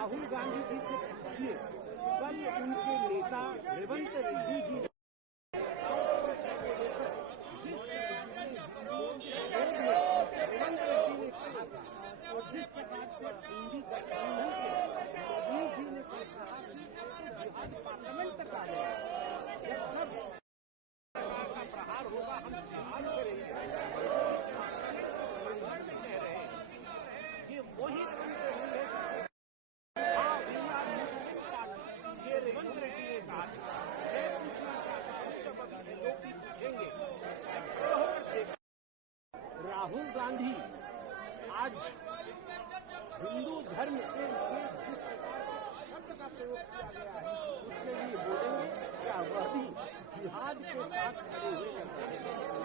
राहुल गांधी जी से पूछिए, कल उनके नेता रेवंत रेड्डी जी ने और जिस प्रकार से हिंदी गठबंधन के मोदी जी ने कहा जिहाद पार्लियामेंट तक आ गया, जब सब का प्रहार होगा हम जिहाद करेंगे, कह रहे हैं ये वही रेवंत होंगे। हाँ, वी आर मुस्लिम पार्टी, ये रेवंत रेड्डी ने कहा था। मैं पूछना चाहता हूँ, जब अभी लोग भी पूछेंगे, राहुल गांधी आज हिंदू धर्म के लिए जिस प्रकार शब्द का प्रयोग किया गया है उसके लिए बोलेंगे, क्या वह भी जिहाद के साथ खड़े हुए नजर आएंगे?